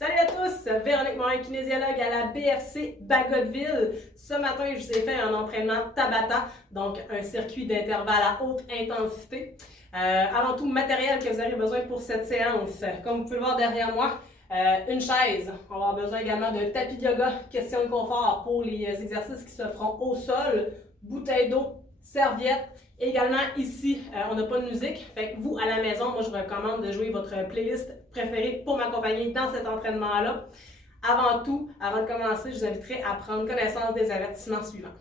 Salut à tous, Véronique Morin, kinésiologue à la BFC Bagotville. Ce matin, je vous ai fait un entraînement Tabata, donc un circuit d'intervalle à haute intensité. Avant tout, matériel que vous aurez besoin pour cette séance. Comme vous pouvez le voir derrière moi, une chaise. On va avoir besoin également d'un tapis de yoga, question de confort pour les exercices qui se feront au sol, bouteille d'eau, serviette. Également, ici, on n'a pas de musique. Fait que vous, à la maison, moi, je vous recommande de jouer votre playlist préférée pour m'accompagner dans cet entraînement-là. Avant tout, avant de commencer, je vous inviterai à prendre connaissance des avertissements suivants.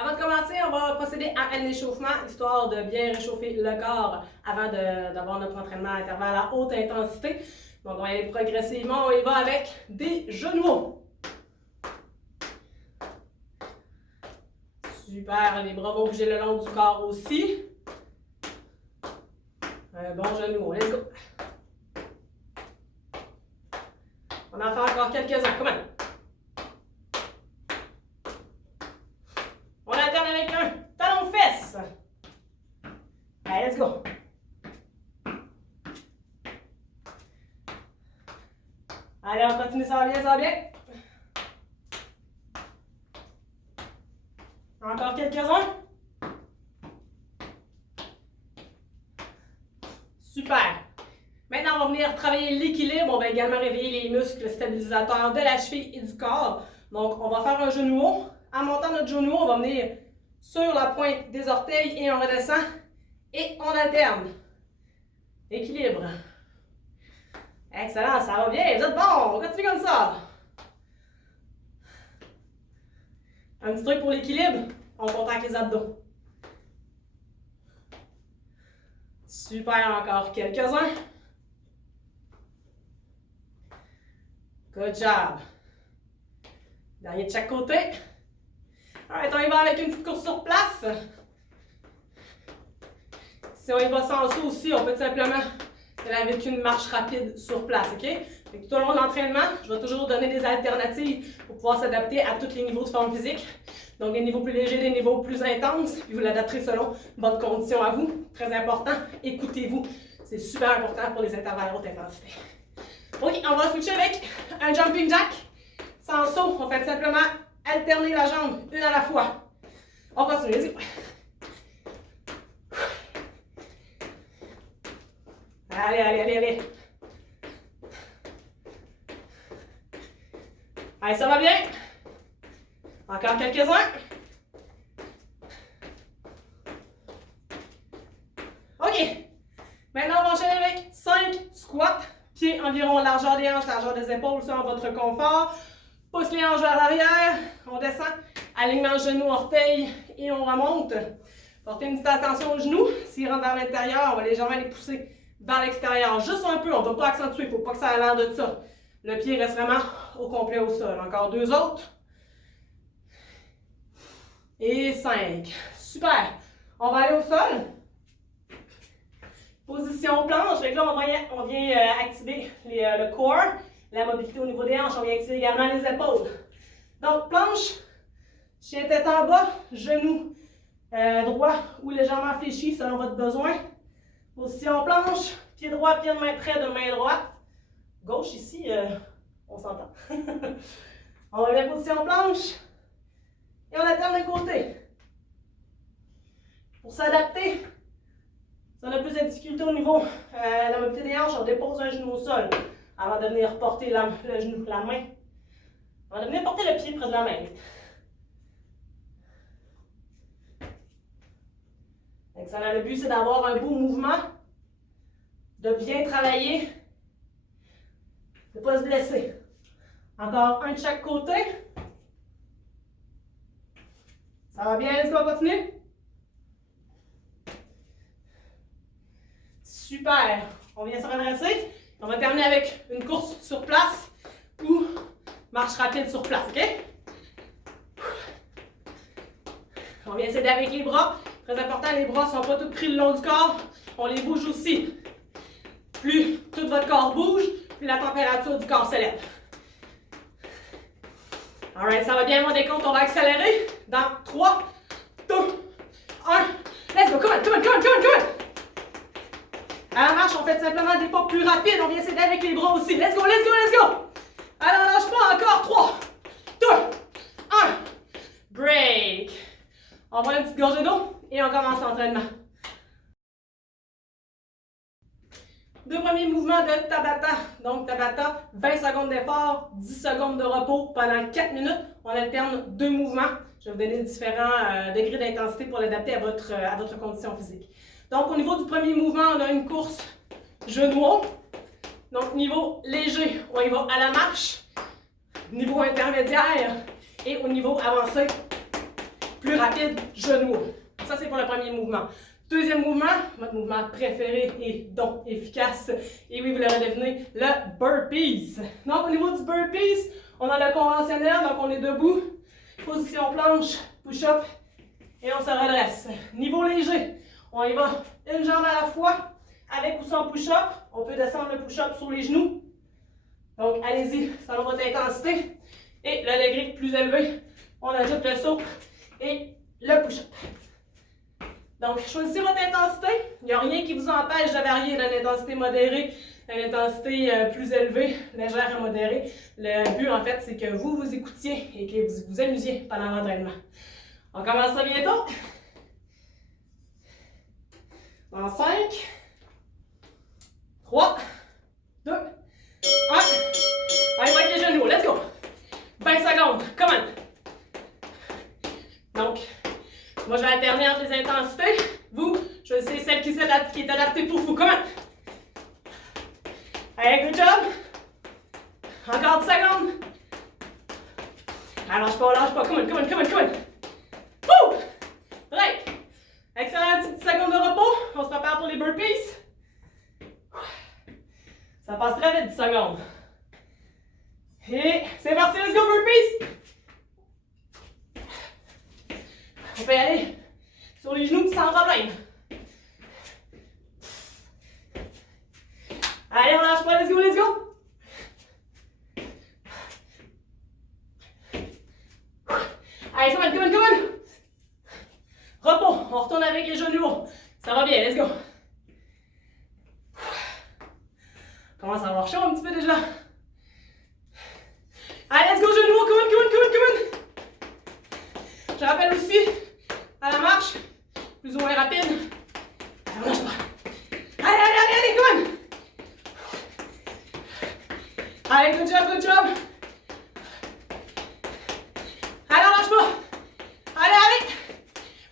Avant de commencer, on va procéder à un échauffement, histoire de bien réchauffer le corps avant d'avoir notre entraînement à intervalle à haute intensité. Donc, on va y aller progressivement. On y va avec des genoux. Super, les bras vont bouger le long du corps aussi. Un bon genou, let's go. On en fait encore quelques-uns, come on. On alterne avec un talon de fesse. Allez, let's go. Allez, on continue, ça va bien, ça va bien. Encore quelques-uns. Super. Maintenant, on va venir travailler l'équilibre. On va également réveiller les muscles stabilisateurs de la cheville et du corps. Donc, on va faire un genou haut. En montant notre genou haut, on va venir sur la pointe des orteils et on redescend. Et on alterne. Équilibre. Excellent, ça va bien. Vous êtes bon. On continue comme ça. Un petit truc pour l'équilibre. On contacte les abdos. Super, encore quelques-uns. Good job. Dernier de chaque côté. Alright, on y va avec une petite course sur place. Si on y va sans saut aussi, on peut tout simplement aller avec une marche rapide sur place, ok? Fait que tout au long de l'entraînement, je vais toujours donner des alternatives pour pouvoir s'adapter à tous les niveaux de forme physique. Donc des niveaux plus légers, des niveaux plus intenses, puis vous l'adapterez selon votre condition à vous. Très important, écoutez-vous. C'est super important pour les intervalles à haute intensité. Ok, on va switcher avec un jumping jack. Sans saut, on fait simplement alterner la jambe, une à la fois. On continue, vas-y. Allez, allez, allez, allez. Allez, ça va bien? Encore quelques-uns. OK. Maintenant, on va enchaîner avec 5 squats. Pieds environ largeur des hanches, largeur des épaules, selon votre confort. Pousse les hanches vers l'arrière. On descend. Alignement genou, orteil et on remonte. Portez une petite attention aux genoux. S'ils rentrent vers l'intérieur, on va légèrement les pousser vers l'extérieur. Juste un peu, on ne va pas accentuer. Il ne faut pas que ça ait l'air de ça. Le pied reste vraiment au complet au sol. Encore 2 autres. Et 5. Super. On va aller au sol. Position planche. Fait que là, on vient activer le core, la mobilité au niveau des hanches. On vient activer également les épaules. Donc, planche, chien tête en bas, genou droit ou légèrement fléchi selon votre besoin. Position planche, pied droit, pied de main près de main droite. Gauche ici, on s'entend. On va aller position planche et on alterne de côté. Pour s'adapter, si on a plus de difficulté au niveau de la mobilité des hanches, on dépose un genou au sol avant de venir porter le genou, la main. Avant de venir porter le pied près de la main. Excellent. Le but, c'est d'avoir un beau mouvement, de bien travailler, de ne pas se blesser. Encore un de chaque côté. Ça va bien, est-ce qu'on continue? Super. On vient se redresser. On va terminer avec une course sur place ou marche rapide sur place, OK? On vient s'aider avec les bras. Très important, les bras ne sont pas tous pris le long du corps. On les bouge aussi. Plus tout votre corps bouge, plus la température du corps s'élève. Alright, ça va bien, mon décompte. On va accélérer dans 3, 2, 1. Let's go, come on, come on, come on, come on, come on. À la marche, on fait simplement des pas plus rapides. On vient s'aider avec les bras aussi. Let's go, let's go, let's go. Alors, lâche pas encore. 3, 2, 1. Break. On prend une petite gorgée d'eau et on commence l'entraînement. Deux premiers mouvements de Tabata. Donc, Tabata, 20 secondes d'effort, 10 secondes de repos pendant 4 minutes. On alterne deux mouvements. Je vais vous donner différents degrés d'intensité pour l'adapter à votre condition physique. Donc, au niveau du premier mouvement, on a une course genou. Donc, niveau léger, on y va à la marche. Niveau intermédiaire et au niveau avancé, plus rapide, genou. Ça, c'est pour le premier mouvement. Deuxième mouvement, votre mouvement préféré et donc efficace. Et oui, vous l'aurez deviné, le burpees. Donc, au niveau du burpees, on a le conventionnel, donc on est debout, position planche, push-up, et on se redresse. Niveau léger, on y va une jambe à la fois, avec ou sans push-up. On peut descendre le push-up sur les genoux. Donc, allez-y, selon votre intensité. Et le degré plus élevé, on ajoute le saut et le push-up. Donc, choisissez votre intensité. Il n'y a rien qui vous empêche de varier d'une intensité modérée à une intensité plus élevée, légère à modérée. Le but, en fait, c'est que vous vous écoutiez et que vous vous amusiez pendant l'entraînement. On commence ça bientôt. Dans 5, 3, 2, 1. Allez, avec les genoux. Let's go. 20 secondes. Come on. Donc, moi, je vais alterner entre les intensités. Vous, choisissez celle qui est adaptée pour vous. Comment? Allez, good job. Encore 10 secondes. Ah, lâche pas. Come on, come on, come on, come on. Woo! Break. Excellent, petite 10 secondes de repos. On se prépare pour les burpees. Ça passe très vite, 10 secondes. Et c'est parti, let's go, burpees. On peut y aller sur les genoux sans problème. Allez, on lâche pas, let's go, let's go. Allez, come on, come on, come on. Repos, on retourne avec les genoux hauts. Ça va bien, let's go. Commence à avoir chaud un petit peu déjà. Allez, let's go, genoux hauts, come on, come on, come on, come on. Je rappelle aussi, à la marche, plus ou moins rapide. Allez, on lâche pas. Allez, come on. Allez, good job, good job. Allez, on lâche pas. Allez.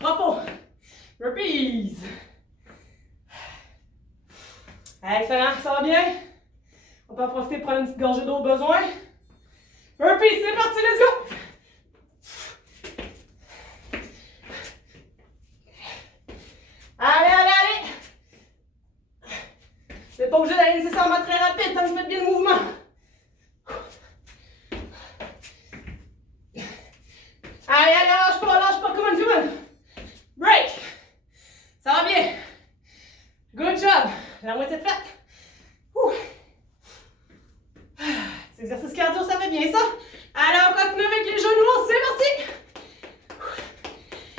Repos. Burpees. Excellent, ça va bien. On peut en profiter pour prendre une petite gorgée d'eau au besoin. Burpees, c'est parti, let's go. Allez. Vous n'êtes pas obligé d'aller nécessairement très rapide tant que vous faites bien le mouvement. Allez, lâche pas, come on. Break. Ça va bien. Good job. La moitié de faite. Cet exercice cardio, ça fait bien ça. Allez, on continue avec les genoux, c'est parti.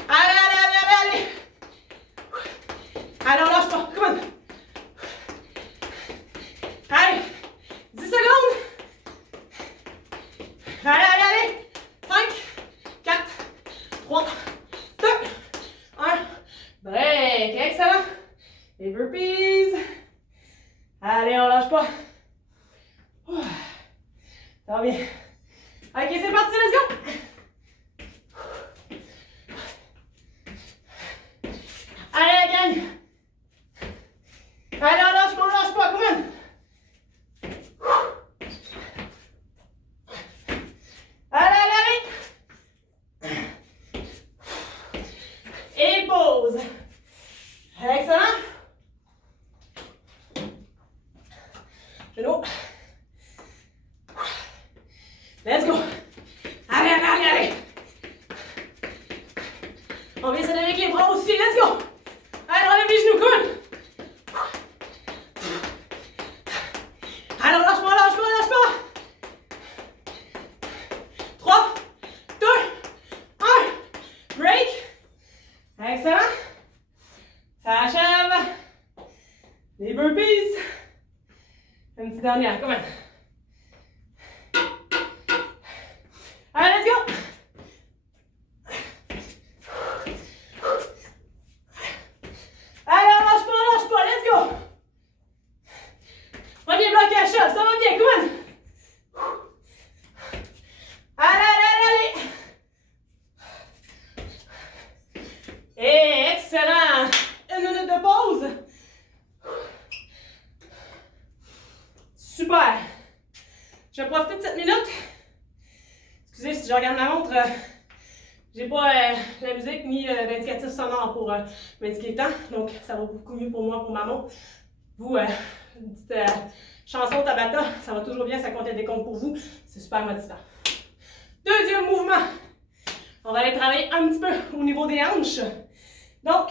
Allez. Allez, on lâche pas, come on. Allez, 10 secondes. Allez. 5, 4, 3, 2, 1. Break, excellent. Les burpees. Allez, on lâche pas. Ça va bien. Ok, c'est parti, let's go. Allez, la gang. Allez, on lâche pas, come on. Allez. Et pause. Excellent. On vient s'aider avec les bras aussi. Let's go! Allez, relève les genoux, coude. Alors, lâche pas, lâche pas, lâche pas. 3, 2, 1. Break. Excellent. Ça achève. Les burpees. Une petite dernière, come on. Allez, let's go. Allez, lâche pas, let's go. Premier bloc à shot, ça va bien, come on. Allez, allez, allez, allez. Et excellent. Une minute de pause. Super. Je vais profiter de cette minute. Excusez si je regarde ma montre. J'ai pas la musique ni d'indicatif sonore pour m'indiquer le temps. Donc, ça va beaucoup mieux pour moi, pour ma montre. Vous, une petite chanson Tabata, ça va toujours bien, ça compte des comptes pour vous. C'est super motivant. Deuxième mouvement. On va aller travailler un petit peu au niveau des hanches. Donc,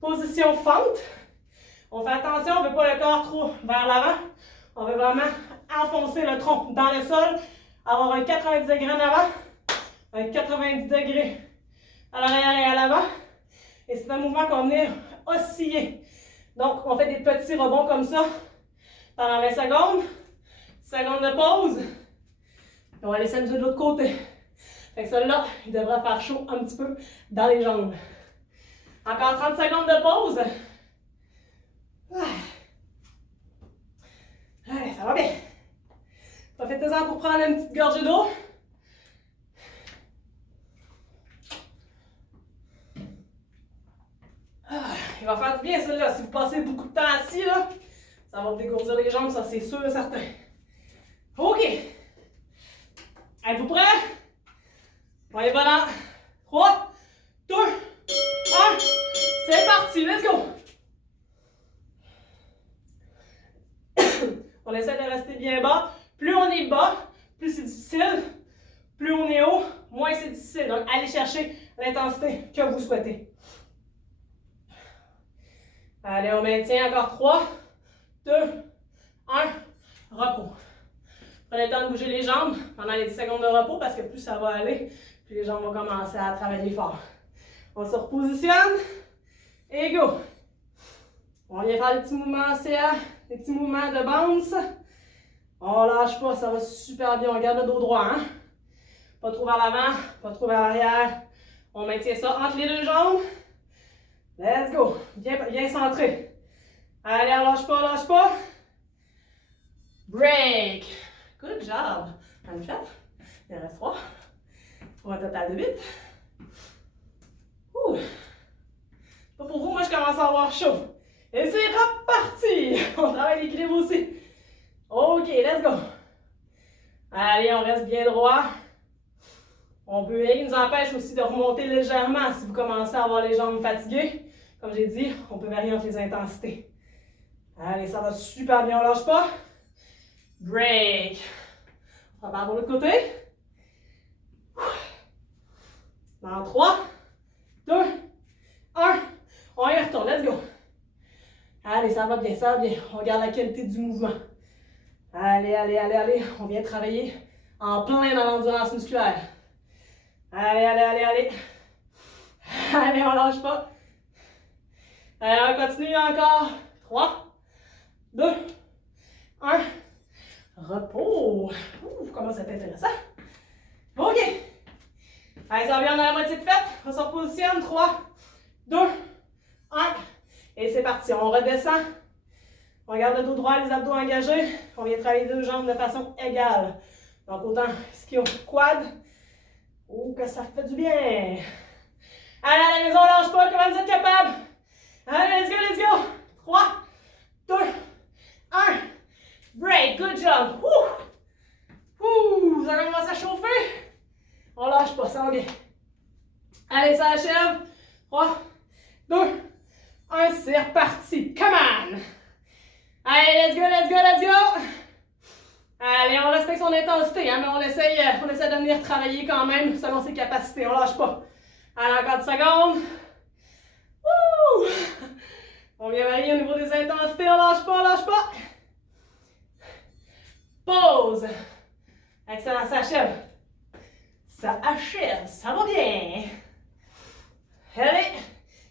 position fente. On fait attention, on ne veut pas le corps trop vers l'avant. On veut vraiment enfoncer le tronc dans le sol. Avoir un 90 degrés en avant. Un 90 degrés à l'arrière et à l'avant. Et c'est un mouvement qu'on va venir osciller. Donc, on fait des petits rebonds comme ça pendant 20 secondes. 10 secondes de pause. Et on va laisser amuser de l'autre côté. Fait que celui-là, il devra faire chaud un petit peu dans les jambes. Encore 30 secondes de pause. Allez, ça va bien. Profitez-en pour prendre une petite gorgée d'eau. Il va faire du bien celui-là. Si vous passez beaucoup de temps assis, là, ça va vous dégourdir les jambes, ça c'est sûr et certain. OK. Êtes-vous prêts? On y va dans 3, 2, 1. C'est parti, let's go! On essaie de rester bien bas. Plus on est bas, plus c'est difficile. Plus on est haut, moins c'est difficile. Donc, allez chercher l'intensité que vous souhaitez. Allez, on maintient encore 3, 2, 1, repos. Prenez le temps de bouger les jambes pendant les 10 secondes de repos parce que plus ça va aller, plus les jambes vont commencer à travailler fort. On se repositionne et go! On vient faire des petits mouvements CA, des petits mouvements de bounce. On lâche pas, ça va super bien. On garde le dos droit, hein? Pas trop vers l'avant, pas trop vers l'arrière. On maintient ça entre les deux jambes. Let's go! Bien centré. Allez, on lâche pas, lâche pas. Break! Good job! On le fait. Il en reste 3. Pour un total de 8. Ouh! Pas pour vous, moi je commence à avoir chaud. Et c'est reparti! On travaille l'équilibre aussi. OK, let's go! Allez, on reste bien droit. Il nous empêche aussi de remonter légèrement si vous commencez à avoir les jambes fatiguées. Comme j'ai dit, on peut varier entre les intensités. Allez, ça va super bien, on lâche pas. Break. On repart pour l'autre côté. Dans 3, 2, 1. On y retourne, let's go. Allez, ça va bien, ça va bien. On garde la qualité du mouvement. Allez, allez, allez, allez. On vient travailler en plein dans l'endurance musculaire. Allez, allez, allez, allez. Allez, on lâche pas. Allez, on continue encore. 3, 2, 1. Repos. Ouh, comment ça être intéressant. OK. Allez, ça revient, on a la moitié de fête. On se repositionne. 3, 2, 1. Et c'est parti. On redescend. On garde le dos droit, les abdos engagés. On vient travailler les deux jambes de façon égale. Donc, autant ischio, quad. Oh, que ça fait du bien. Allez, à la maison, lâche pas. Comment vous êtes capable? Allez, let's go, let's go. 3, 2, 1. Break. Good job. Ouh, ça commence à chauffer. On lâche pas, ça va bien. Allez, ça achève. 3, 2, 1. C'est reparti. Come on. Allez, let's go, let's go, let's go. Allez, on respecte son intensité, hein, mais on essaie de venir travailler quand même selon ses capacités. On lâche pas. Allez, encore 10 secondes. Wouh! On vient varier au niveau des intensités. On lâche pas, on lâche pas. Pause. Excellent, ça achève. Ça achève, ça va bien. Allez,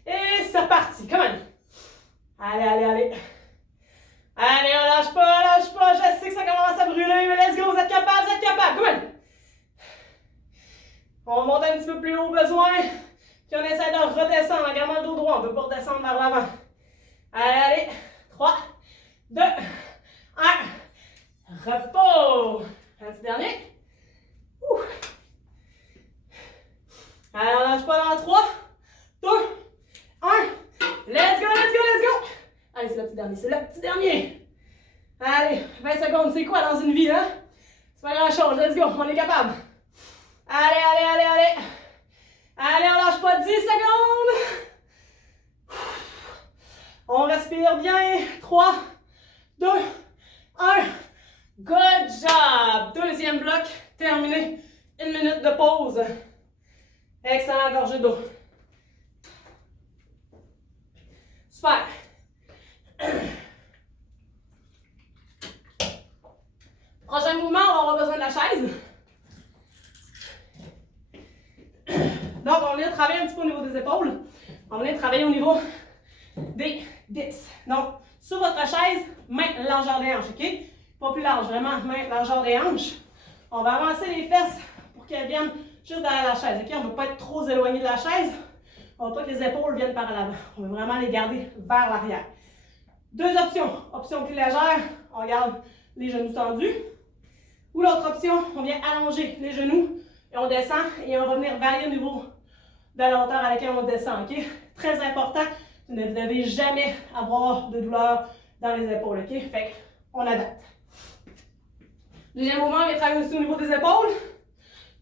et c'est reparti, come on. Allez, allez, allez. Allez, on lâche pas, on lâche pas. Je sais que ça commence à brûler, mais let's go, vous êtes capable, come on. On monte un petit peu plus haut au besoin, puis on essaie de redescendre en gardant le dos droit. On ne peut pas redescendre vers l'avant. Allez, allez. 3, 2, 1. Repos. Un petit dernier. Ouh. Allez, on lâche pas dans 3, 2, 1. Let's go, let's go, let's go. Allez, c'est le petit dernier, c'est le petit dernier. Allez, 20 secondes, c'est quoi dans une vie, hein? C'est pas grand chose, let's go, on est capable. Allez, allez, allez, allez. Allez, on lâche pas 10 secondes. On respire bien. 3, 2, 1. Good job. Deuxième bloc, terminé. 1 minute de pause. Excellent, gorgée d'eau. Super. Prochain mouvement, on va avoir besoin de la chaise. Donc, on vient de travailler un petit peu au niveau des épaules. On vient de travailler au niveau des dips. Donc, sur votre chaise, main largeur des hanches, OK? Pas plus large, vraiment, main largeur des hanches. On va avancer les fesses pour qu'elles viennent juste derrière la chaise, OK? On ne veut pas être trop éloigné de la chaise. On ne veut pas que les épaules viennent par l'avant. On veut vraiment les garder vers l'arrière. Deux options. Option plus légère, on garde les genoux tendus. Ou l'autre option, on vient allonger les genoux et on descend et on va venir varier au niveau de la hauteur à laquelle on descend, OK? Très important, vous ne devez jamais avoir de douleur dans les épaules, OK? Fait qu'on adapte. Deuxième mouvement, on vient travailler aussi au niveau des épaules.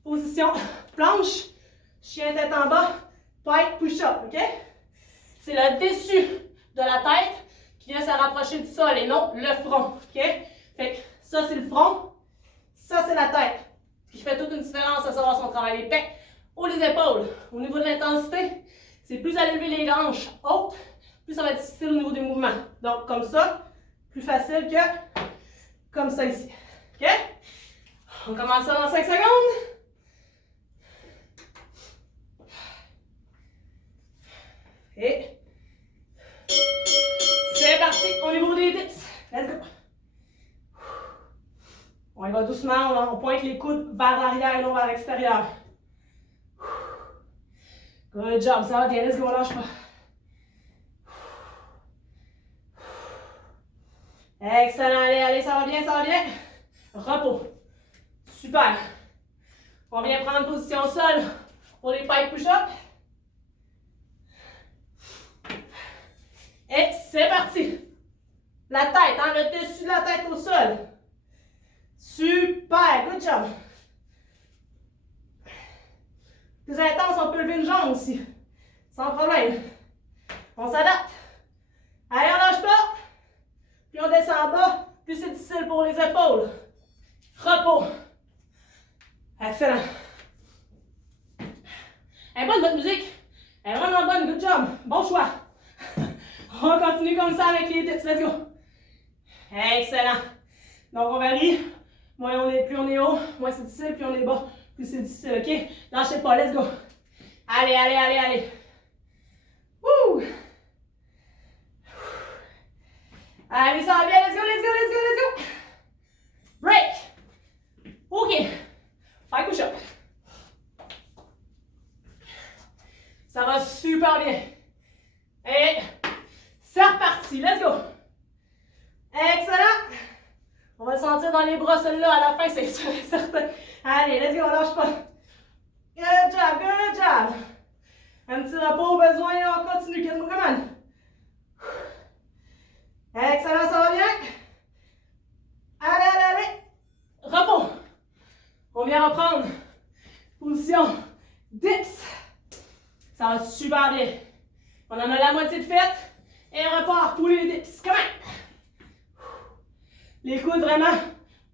Position planche, chien tête en bas, tête push-up, OK? C'est le dessus de la tête qui vient se rapprocher du sol et non le front, OK? Fait que ça, c'est le front, ça, c'est la tête. Ce qui fait toute une différence à savoir si on travaille les pecs ou les épaules. Au niveau de l'intensité, c'est plus à lever les hanches hautes, plus ça va être difficile au niveau des mouvements. Donc, comme ça, plus facile que comme ça ici. OK? On commence ça dans 5 secondes. Et c'est parti au niveau des dips. Let's go. On y va doucement, on pointe les coudes vers l'arrière et non vers l'extérieur. Good job, ça va bien, let's go, on lâche pas. Excellent, allez, allez, ça va bien, ça va bien. Repos. Super. On vient prendre position au sol pour les pike push-up. Et c'est parti. La tête, hein, le dessus de la tête au sol. Super, good job. Plus intense, on peut lever une jambe aussi. Sans problème. On s'adapte. Allez, on lâche pas. Puis on descend en bas. Plus c'est difficile pour les épaules. Repos. Excellent. Elle est bonne votre musique. Elle est vraiment bonne, good job. Bon choix. On continue comme ça avec les dips, let's go. Excellent. Donc on varie. Plus on est haut, moins c'est difficile, plus on est bas, plus c'est difficile, OK? Lâchez pas, let's go. Allez, allez, allez, allez. Wouh! Allez, ça va bien, let's go, let's go, let's go, let's go. Break. OK. Pike push-up. Ça va super bien. Et c'est reparti, let's go. Excellent. On va le sentir dans les bras, celui-là, à la fin, c'est certain. Allez, let's go, on lâche pas. Good job, good job. Un petit repos au besoin et on continue. Qu'est-ce qu'on commande? Excellent, ça va bien? Allez, allez, allez. Repos. On vient reprendre. Position dips. Ça va super bien. On en a la moitié de faite. Et on repart tous les dips. Comment? Les coudes vraiment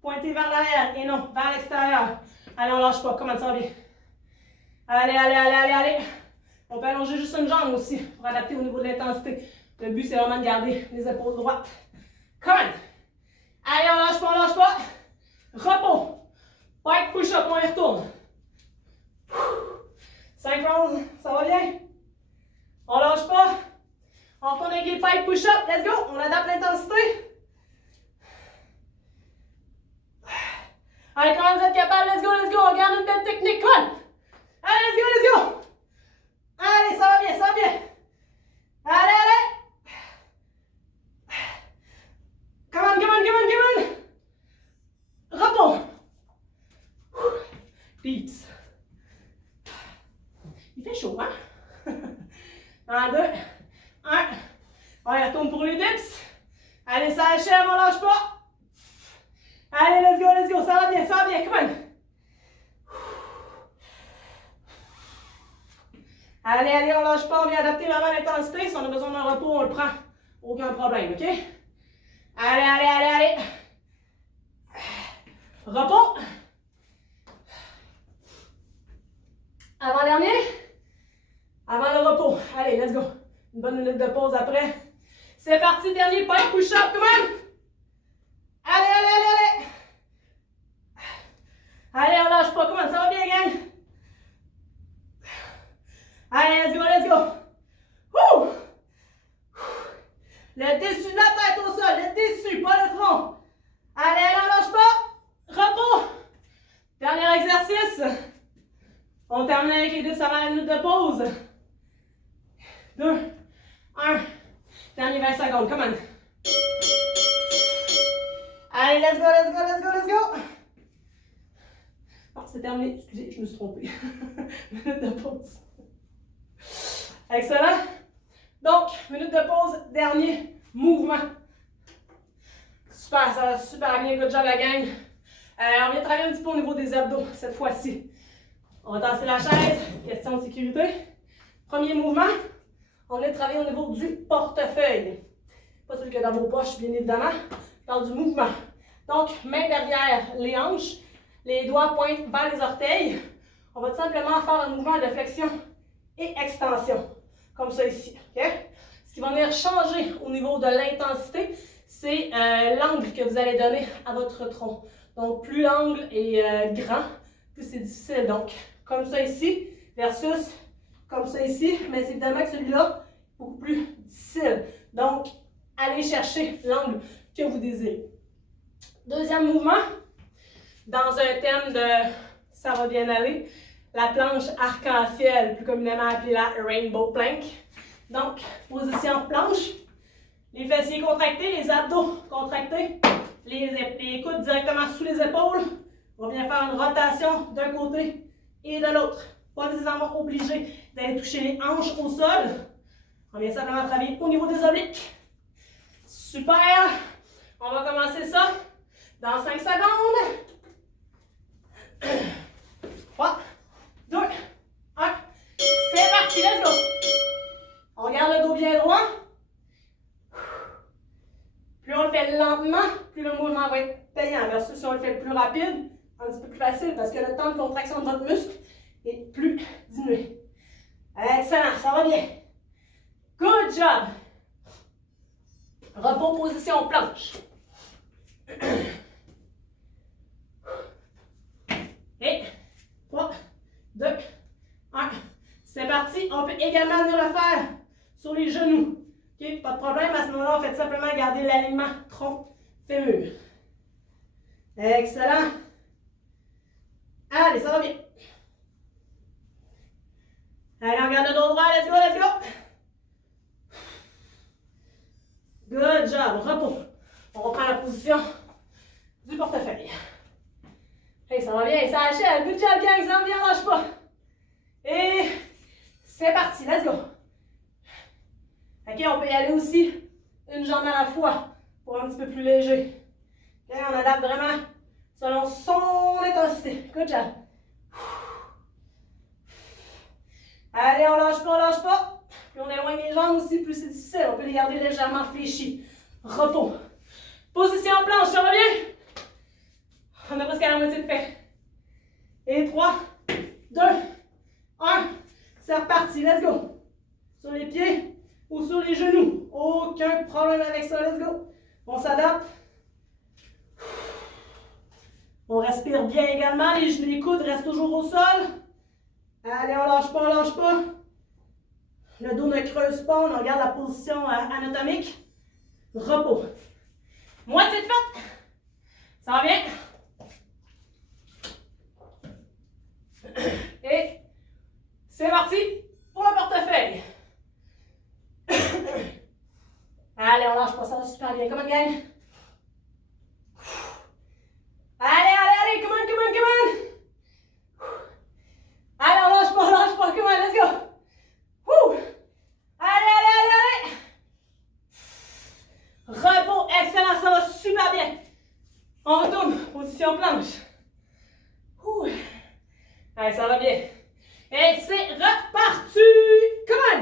pointés vers l'arrière et non vers l'extérieur. Allez, on lâche pas. Comment ça va bien? Allez, allez, allez, allez, allez. On peut allonger juste une jambe aussi pour adapter au niveau de l'intensité. Le but, c'est vraiment de garder les épaules droites. Come on! Allez, on lâche pas, on lâche pas. Repos. Pike push-up, on y retourne. 5 rounds, ça va bien? On lâche pas. On retourne avec les pike push-up. Let's go! On adapte l'intensité. Allez, comment vous êtes capable? Let's go, let's go! On garde une belle technique. Come on! Allez, let's go, let's go! Allez, ça va bien, ça va bien. Allez, allez! Come on, come on, come on, come on! Repos! Dips. Il fait chaud, hein? Un, deux, un. On y retourne pour les dips. Allez, ça achève, on lâche pas. Allez, let's go, ça va bien, come on. Allez, allez, on lâche pas, on vient adapter vraiment l'intensité. Si on a besoin d'un repos, on le prend. Aucun problème, ok? Allez, allez, allez, allez. Repos. Avant-dernier. Avant le repos. Allez, let's go. Une bonne minute de pause après. C'est parti, dernier pike push-up, come on. Allez, allez, allez, allez. Allez, on lâche pas, come on, ça va bien, gang. Allez, let's go. Wouh! Le dessus de la tête au sol, le dessus, pas le front. Allez, allez, on lâche pas. Repos. Dernier exercice. On termine avec les 10 avant la minute de pause. 2, 1. Dernier 20 secondes, come on. Allez, let's go. Oh, c'est terminé. Excusez, je me suis trompée. Minute de pause. Excellent. Donc, minute de pause, dernier mouvement. Super, ça va super bien. Good job, la gang. On vient travailler un petit peu au niveau des abdos cette fois-ci. On va tasser la chaise. Question de sécurité. Premier mouvement. On vient travailler au niveau du portefeuille. Pas celui qu'il y a dans vos poches, bien évidemment. Je parle du mouvement. Donc, main derrière les hanches. Les doigts pointent vers les orteils. On va tout simplement faire un mouvement de flexion et extension. Comme ça ici. Okay? Ce qui va venir changer au niveau de l'intensité, c'est l'angle que vous allez donner à votre tronc. Donc, plus l'angle est grand, plus c'est difficile. Donc, comme ça ici, versus comme ça ici. Mais c'est évidemment que celui-là est beaucoup plus difficile. Donc, allez chercher l'angle que vous désirez. Deuxième mouvement, dans un thème de « ça va bien aller », la planche arc-en-ciel, plus communément appelée la Rainbow Plank. Donc, position planche, les fessiers contractés, les abdos contractés, les coudes directement sous les épaules. On va bien faire une rotation d'un côté et de l'autre. Pas nécessairement obligé d'aller toucher les hanches au sol. On vient simplement travailler au niveau des obliques. Super! On va commencer ça dans 5 secondes. 3, 2, 1. C'est parti, let's go! On garde le dos bien droit. Plus on le fait lentement, plus le mouvement va être payant. Versus si on le fait plus rapide, un petit peu plus facile parce que le temps de contraction de votre muscle est plus diminué. Excellent, ça va bien. Good job! Repos, position planche. Et 3, 2, 1. C'est parti. On peut également venir le faire sur les genoux. Okay? Pas de problème. À ce moment-là, on fait simplement garder l'alignement tronc-fémur. Excellent. Allez, ça va bien. Allez, on garde le dos droit. Let's go, let's go. Good job. Repos. On reprend la position du portefeuille. Hey, ça va bien, ça achève. Good job, gang. Ça va bien, lâche pas. Et c'est parti. Let's go. OK, on peut y aller aussi une jambe à la fois pour un petit peu plus léger. OK, on adapte vraiment selon son intensité. Good job. Allez, on lâche pas, on lâche pas. Plus on éloigne les jambes aussi, plus c'est difficile. On peut les garder légèrement fléchis. Repos. Position planche, ça va bien? On a presque à la moitié de fait. Et 3, 2, 1. C'est reparti, let's go. Sur les pieds ou sur les genoux. Aucun problème avec ça, let's go. On s'adapte. On respire bien également. Les coudes restent toujours au sol. Allez, on lâche pas, on lâche pas. Le dos ne creuse pas, on regarde la position anatomique. Repos. Moitié de faite. Ça va bien. Et c'est parti pour le portefeuille. Allez, on lâche pas, ça va super bien. Come on, gang. Allez, allez, allez, come on, come on, come on. Allez, on lâche pas, come on, let's go. Woo. Allez, allez, allez, allez. Repos, excellent, ça va super bien. On retourne, position planche. Ouh. Allez, ça va bien. Et c'est reparti. Come on.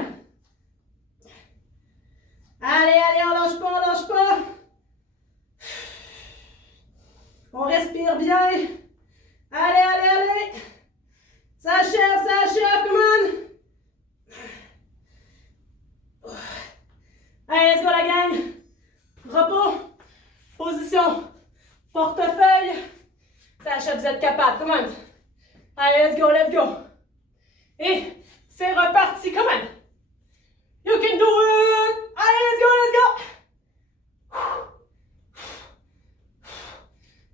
Allez, allez, on lâche pas, on lâche pas. On respire bien. Allez, allez, allez. Ça achève, come on. Allez, let's go la gang. Repos. Position. Portefeuille. Ça achève, vous êtes capable, come on. Allez, let's go, let's go. Et c'est reparti, come on. You can do it. Allez, let's go, let's go.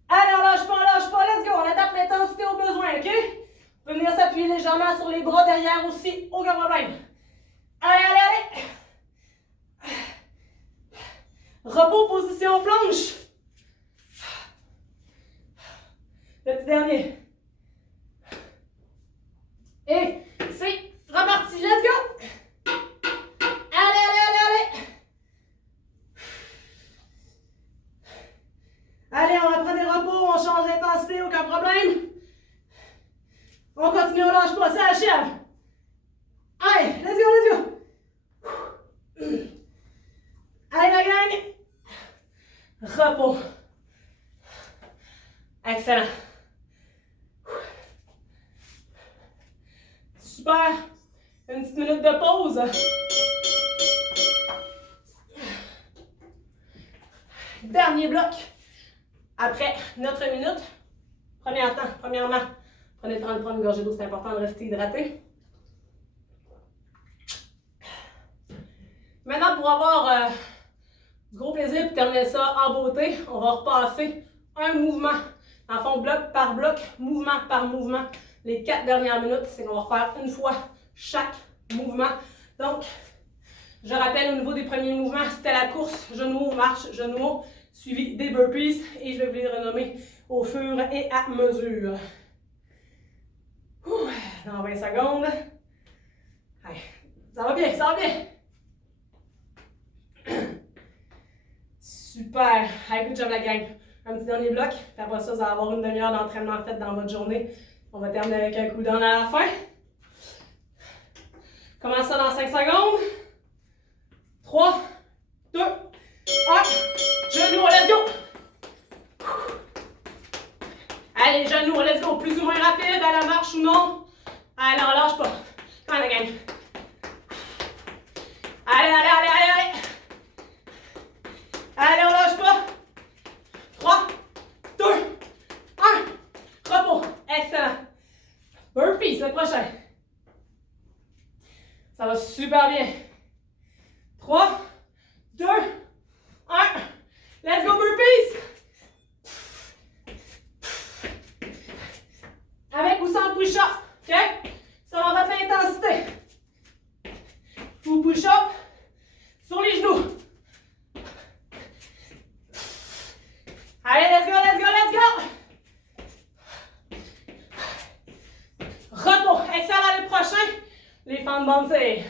Allez, on lâche pas, let's go. On adapte l'intensité au besoin, ok? On peut venir s'appuyer légèrement sur les bras derrière aussi, aucun problème. Allez, allez, allez. Repos, position planche. Le petit dernier. Et c'est reparti, let's go. Allez, allez, allez, allez. Allez, on reprend des repos, on change d'intensité, aucun problème. On continue, on lâche pas, ça achève. Allez, let's go, let's go. Allez, la gang. Repos. Excellent. Super. Une petite minute de pause. Dernier bloc. Après notre minute. Premièrement, prenez le temps de prendre une gorgée d'eau, c'est important de rester hydraté. Maintenant, pour avoir du gros plaisir et terminer ça en beauté, on va repasser un mouvement. En fond, bloc par bloc, mouvement par mouvement. Les 4 dernières minutes, c'est qu'on va refaire une fois chaque mouvement. Donc, je rappelle au niveau des premiers mouvements, c'était la course, genou haut, marche, genou haut, suivi des burpees. Et je vais vous les renommer au fur et à mesure. Ouh, dans 20 secondes. Allez, ça va bien, ça va bien. Super. Allez, good job la gang. Un petit dernier bloc. Puis après ça, vous allez avoir une demi-heure d'entraînement fait dans votre journée. On va terminer avec un coup down à la fin. Commence ça dans 5 secondes. 3, 2, 1. Genoux, let's go. Allez, genoux, let's go. Plus ou moins rapide à la marche ou non. Allez, on lâche pas. Come on, la gang. Allez, allez, allez, allez, allez. Allez, on lâche pas. 3, 2, 1. Repos. Excellent. Burpees, le prochain. Ça va super bien. 3, 2, 1. Let's go, burpees. Avec ou sans push-up. OK? Ça va mettre l'intensité. Vous push-up sur les genoux. Allez, let's go, let's go, let's go. Repos. Excellent, les prochains. Les fentes bouncées.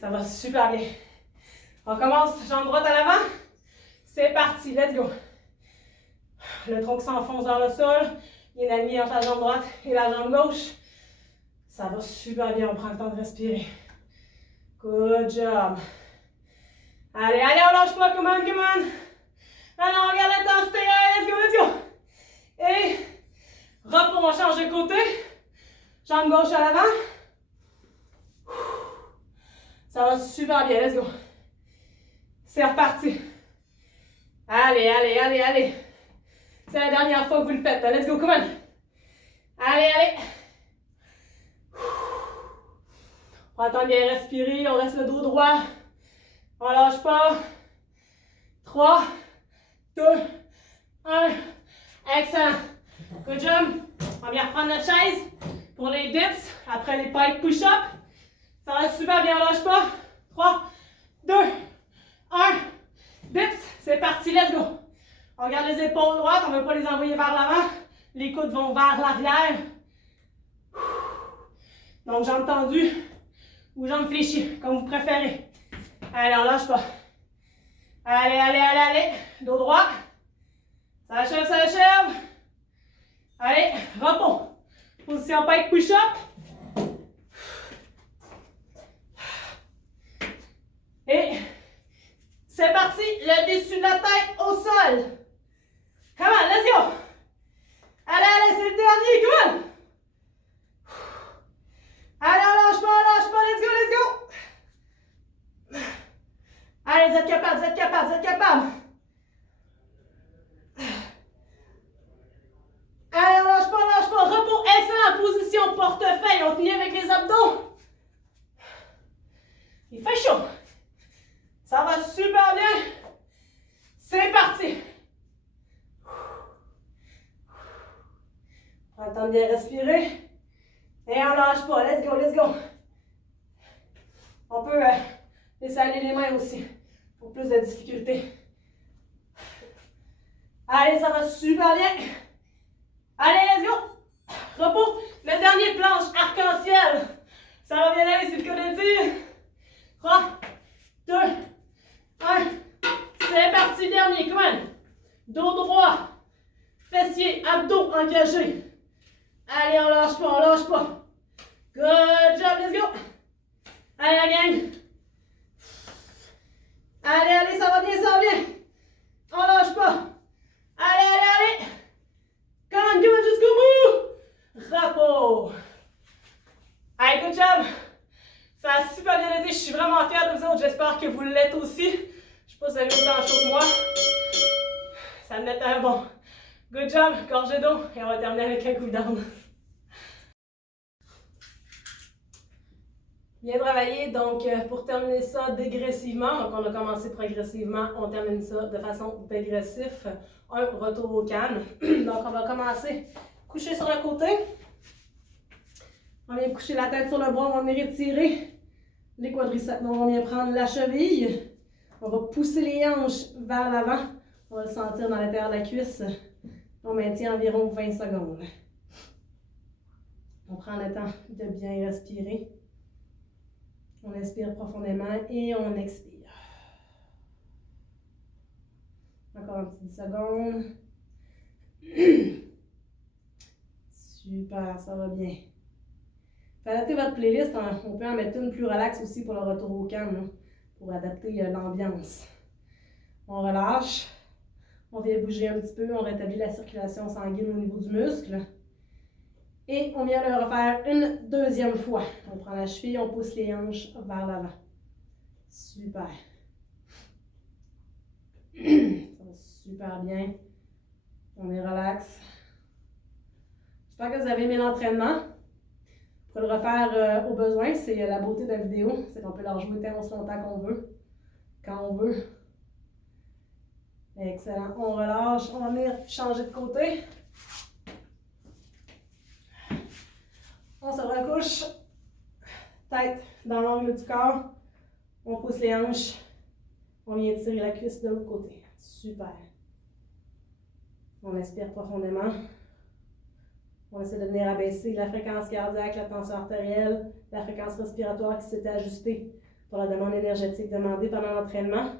Ça va super bien. On commence, jambe droite à l'avant. C'est parti, let's go. Le tronc s'enfonce dans le sol. Il y a une alignement entre la jambe droite et la jambe gauche. Ça va super bien, on prend le temps de respirer. Good job. Allez, allez, on lâche pas, come on, come on. Allez, on regarde l'intensité, allez, let's go, let's go. Et repos, on change de côté. Jambe gauche à l'avant. Ça va super bien, let's go. C'est reparti. Allez, allez, allez, allez. C'est la dernière fois que vous le faites, let's go, come on. Allez, allez. On prend le temps de bien respirer, on reste le dos droit. On lâche pas. 3, 2, 1. Excellent. Good job. On vient reprendre notre chaise pour les dips, après les pike push-up. Ça va super bien, on lâche pas. 3, 2, 1. Dips, c'est parti, let's go. On garde les épaules droites, on ne veut pas les envoyer vers l'avant. Les coudes vont vers l'arrière. Donc, jambes tendues ou jambes fléchies, comme vous préférez. Allez, on lâche pas. Allez, allez, allez, allez. Dos droit. Ça achève, ça achève. Allez, repos. Position pike push-up. Et c'est parti, le dessus de la tête au sol. Come on, let's go. Allez, allez, c'est le dernier, come on. Allez, lâche pas, let's go, let's go. Allez, vous êtes capables, vous êtes capables, vous êtes capables. Allez, lâche pas, repos, excellent, position portefeuille, on finit avec les abdos. Il fait chaud. Ça va super bien. C'est parti. On va bien respirer. Et on lâche pas. Let's go, let's go. On peut laisser aller les mains aussi pour plus de difficulté. Allez, ça va super bien. Allez, let's go. Repos. Le dernier planche, arc-en-ciel. Ça va bien aller, c'est le cas de dire. 3, 2, 1. C'est parti, dernier. Come on. Dos droit. Fessiers, abdos engagés. Allez, on lâche pas, on lâche pas. Good job, let's go. Allez, la gang. Allez, allez, ça va bien, ça va bien. On lâche pas. Allez, allez, allez. Come on, jusqu'au bout. Repos. Allez, good job. Ça a super bien été. Je suis vraiment fière de vous autres. J'espère que vous l'êtes aussi. Je sais pas si vous avez autant chaud que moi. Ça me met un bon. Good job, gorgée d'eau. Et on va terminer avec un cool down. Bien travaillé. Donc, pour terminer ça dégressivement, donc on a commencé progressivement, on termine ça de façon dégressive. Un retour au calme. Donc, on va commencer coucher sur le côté. On vient coucher la tête sur le bras, on va venir étirer les quadriceps. Donc, on vient prendre la cheville. On va pousser les hanches vers l'avant. On va le sentir dans l'intérieur de la cuisse. On maintient environ 20 secondes. On prend le temps de bien respirer. On inspire profondément et on expire. Encore un petit 10 secondes. Super, ça va bien. Adaptez votre playlist, on peut en mettre une plus relaxe aussi pour le retour au calme, hein, pour adapter l'ambiance. On relâche, on vient bouger un petit peu, on rétablit la circulation sanguine au niveau du muscle. Et on vient le refaire une deuxième fois. On prend la cheville, on pousse les hanches vers l'avant. Super. Ça va super bien. On est relax. J'espère que vous avez aimé l'entraînement. Pour le refaire au besoin, c'est la beauté de la vidéo. C'est qu'on peut la rejouer tant aussi longtemps qu'on veut. Quand on veut. Excellent. On relâche. On va venir changer de côté. On se recouche. Tête dans l'angle du corps. On pousse les hanches. On vient tirer la cuisse de l'autre côté. Super. On inspire profondément. On essaie de venir abaisser la fréquence cardiaque, la tension artérielle, la fréquence respiratoire qui s'était ajustée pour la demande énergétique demandée pendant l'entraînement.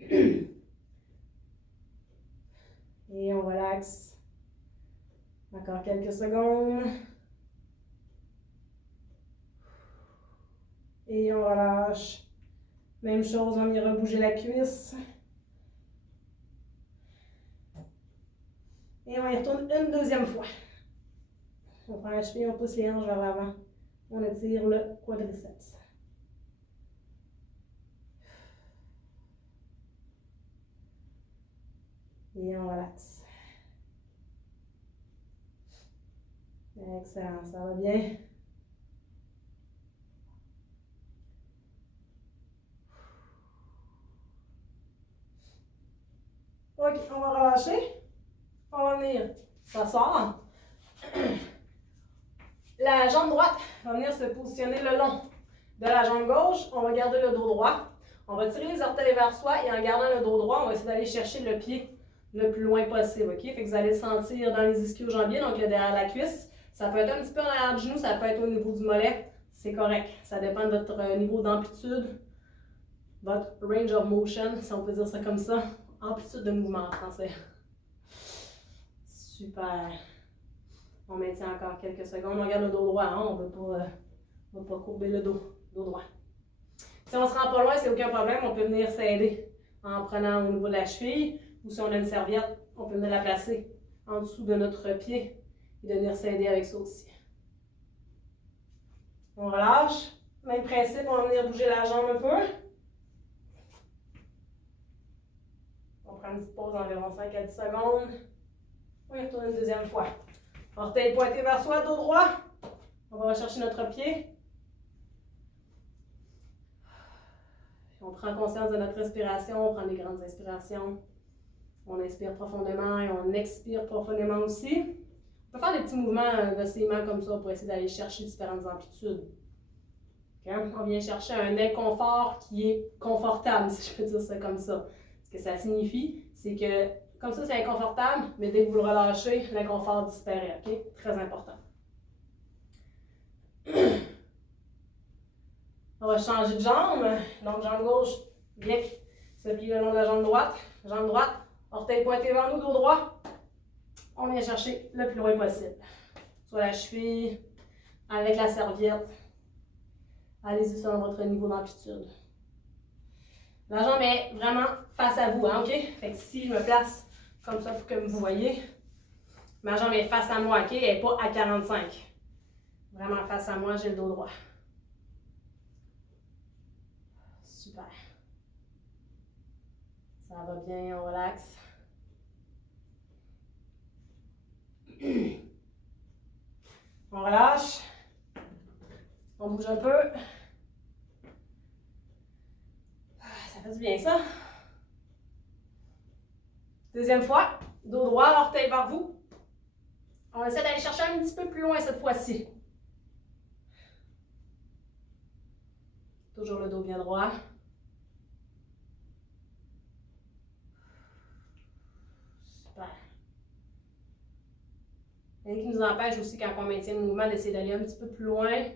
Et on relaxe. Encore quelques secondes. Et on relâche. Même chose, on ira bouger la cuisse. Et on y retourne une deuxième fois. On prend la cheville, on pousse les hanches vers l'avant. On étire le quadriceps. Et on relaxe. Excellent, ça va bien. Ok, on va relâcher. On va venir s'asseoir. La jambe droite va venir se positionner le long de la jambe gauche. On va garder le dos droit. On va tirer les orteils vers soi et en gardant le dos droit, on va essayer d'aller chercher le pied le plus loin possible. Ok? Fait que vous allez le sentir dans les ischio-jambiers, donc le derrière la cuisse. Ça peut être un petit peu en arrière du genou, ça peut être au niveau du mollet. C'est correct. Ça dépend de votre niveau d'amplitude, votre range of motion, si on peut dire ça comme ça. Amplitude de mouvement en français. Super. On maintient encore quelques secondes. On garde le dos droit, hein? On ne veut pas courber le dos droit. Si on ne se rend pas loin, c'est aucun problème. On peut venir s'aider en prenant au niveau de la cheville. Ou si on a une serviette, on peut venir la placer en dessous de notre pied et de venir s'aider avec ça aussi. On relâche. Même principe, on va venir bouger la jambe un peu. On prend une petite pause d'environ 5 à 10 secondes. On y retourne une deuxième fois. Orteil pointé vers soi, dos droit. On va rechercher notre pied. On prend conscience de notre respiration, on prend des grandes inspirations. On inspire profondément et on expire profondément aussi. On peut faire des petits mouvements d'oscillement comme ça pour essayer d'aller chercher différentes amplitudes. Okay? On vient chercher un inconfort qui est confortable, si je peux dire ça comme ça. Ce que ça signifie, c'est que comme ça, c'est inconfortable, mais dès que vous le relâchez, l'inconfort disparaît. Okay? Très important. On va changer de jambe. Donc, jambe gauche, bien se plie le long de la jambe droite. Jambe droite, orteil pointé vers nous, dos droit. On vient chercher le plus loin possible. Soit la cheville, avec la serviette. Allez-y selon votre niveau d'amplitude. La jambe est vraiment face à vous, hein, OK? Fait que si je me place comme ça pour que vous voyez, ma jambe est face à moi, OK? Elle n'est pas à 45. Vraiment face à moi, j'ai le dos droit. Super. Ça va bien, on relaxe. On relâche. On bouge un peu. Ça fait du bien, ça. Deuxième fois. Dos droit, orteil vers vous. On essaie d'aller chercher un petit peu plus loin cette fois-ci. Toujours le dos bien droit. Super. Rien qui nous empêche aussi, quand on maintient le mouvement, d'essayer d'aller un petit peu plus loin,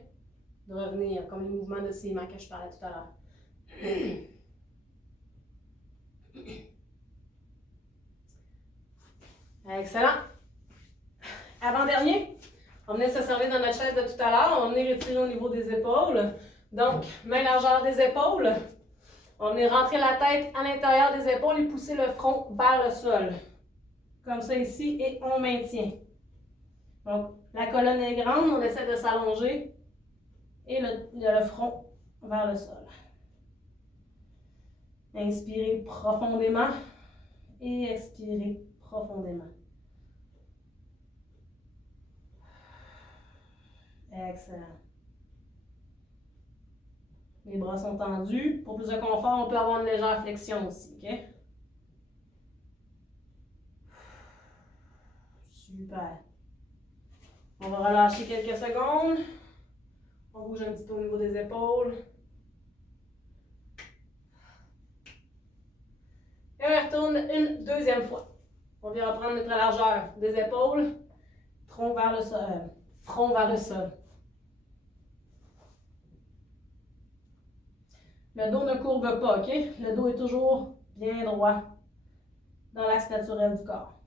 de revenir, comme les mouvements de sément que je parlais tout à l'heure. Excellent. Avant-dernier, on venait se servir dans notre chaise de tout à l'heure. On venait retirer au niveau des épaules. Donc, main largeur des épaules. On venait rentrer la tête à l'intérieur des épaules et pousser le front vers le sol. Comme ça ici, et on maintient. Donc, la colonne est grande, on essaie de s'allonger et le front vers le sol. Inspirez profondément et expirez profondément. Excellent. Les bras sont tendus. Pour plus de confort, on peut avoir une légère flexion aussi. OK? Super. On va relâcher quelques secondes. On bouge un petit peu au niveau des épaules. Et on retourne une deuxième fois. On vient reprendre notre largeur des épaules. Tronc vers le sol. Front vers le sol. Le dos ne courbe pas, OK? Le dos est toujours bien droit dans l'axe naturel du corps.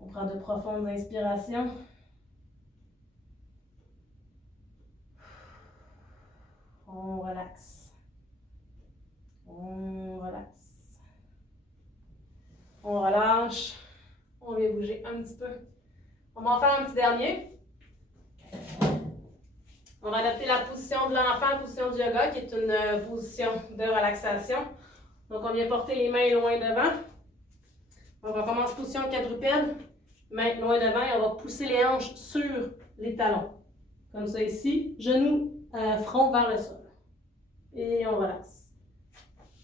On prend de profondes inspirations. On relaxe. On relaxe. On relâche. On On vient bouger un petit peu. On va en faire un petit dernier. On va adapter la position de l'enfant, position du yoga, qui est une position de relaxation. Donc, on vient porter les mains loin devant. On va commencer position quadrupède, mains loin devant, et on va pousser les hanches sur les talons. Comme ça ici, genoux, front vers le sol. Et on relaxe.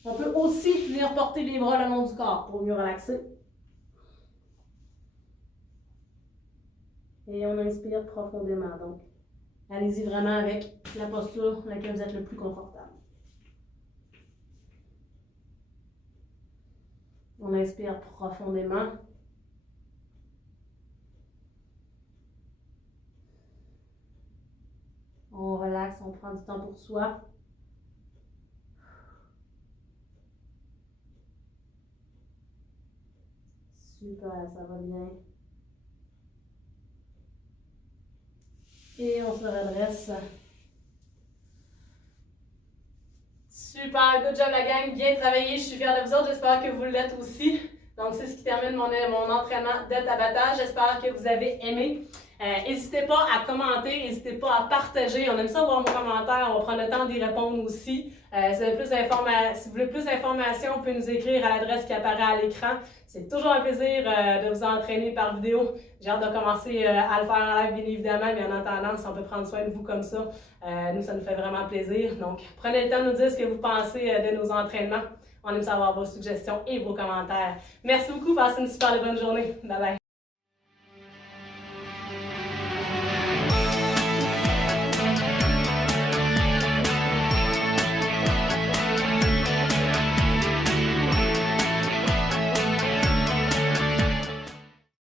On peut aussi venir porter les bras le long du corps pour mieux relaxer. Et on inspire profondément. Donc, allez-y vraiment avec la posture dans laquelle vous êtes le plus confortable. On inspire profondément. On relaxe, on prend du temps pour soi. Super, ça va bien. Et on se redresse. Super, good job la gang, bien travaillé, je suis fière de vous autres, j'espère que vous l'êtes aussi. Donc c'est ce qui termine mon entraînement de Tabata, j'espère que vous avez aimé. N'hésitez pas à commenter, n'hésitez pas à partager, on aime ça voir vos commentaires, on va prendre le temps d'y répondre aussi. Si vous voulez plus d'informations, vous pouvez nous écrire à l'adresse qui apparaît à l'écran. C'est toujours un plaisir de vous entraîner par vidéo. J'ai hâte de commencer à le faire en live, bien évidemment, mais en attendant, si on peut prendre soin de vous comme ça, nous, ça nous fait vraiment plaisir. Donc, prenez le temps de nous dire ce que vous pensez de nos entraînements. On aime savoir vos suggestions et vos commentaires. Merci beaucoup, passez une super bonne journée. Bye bye.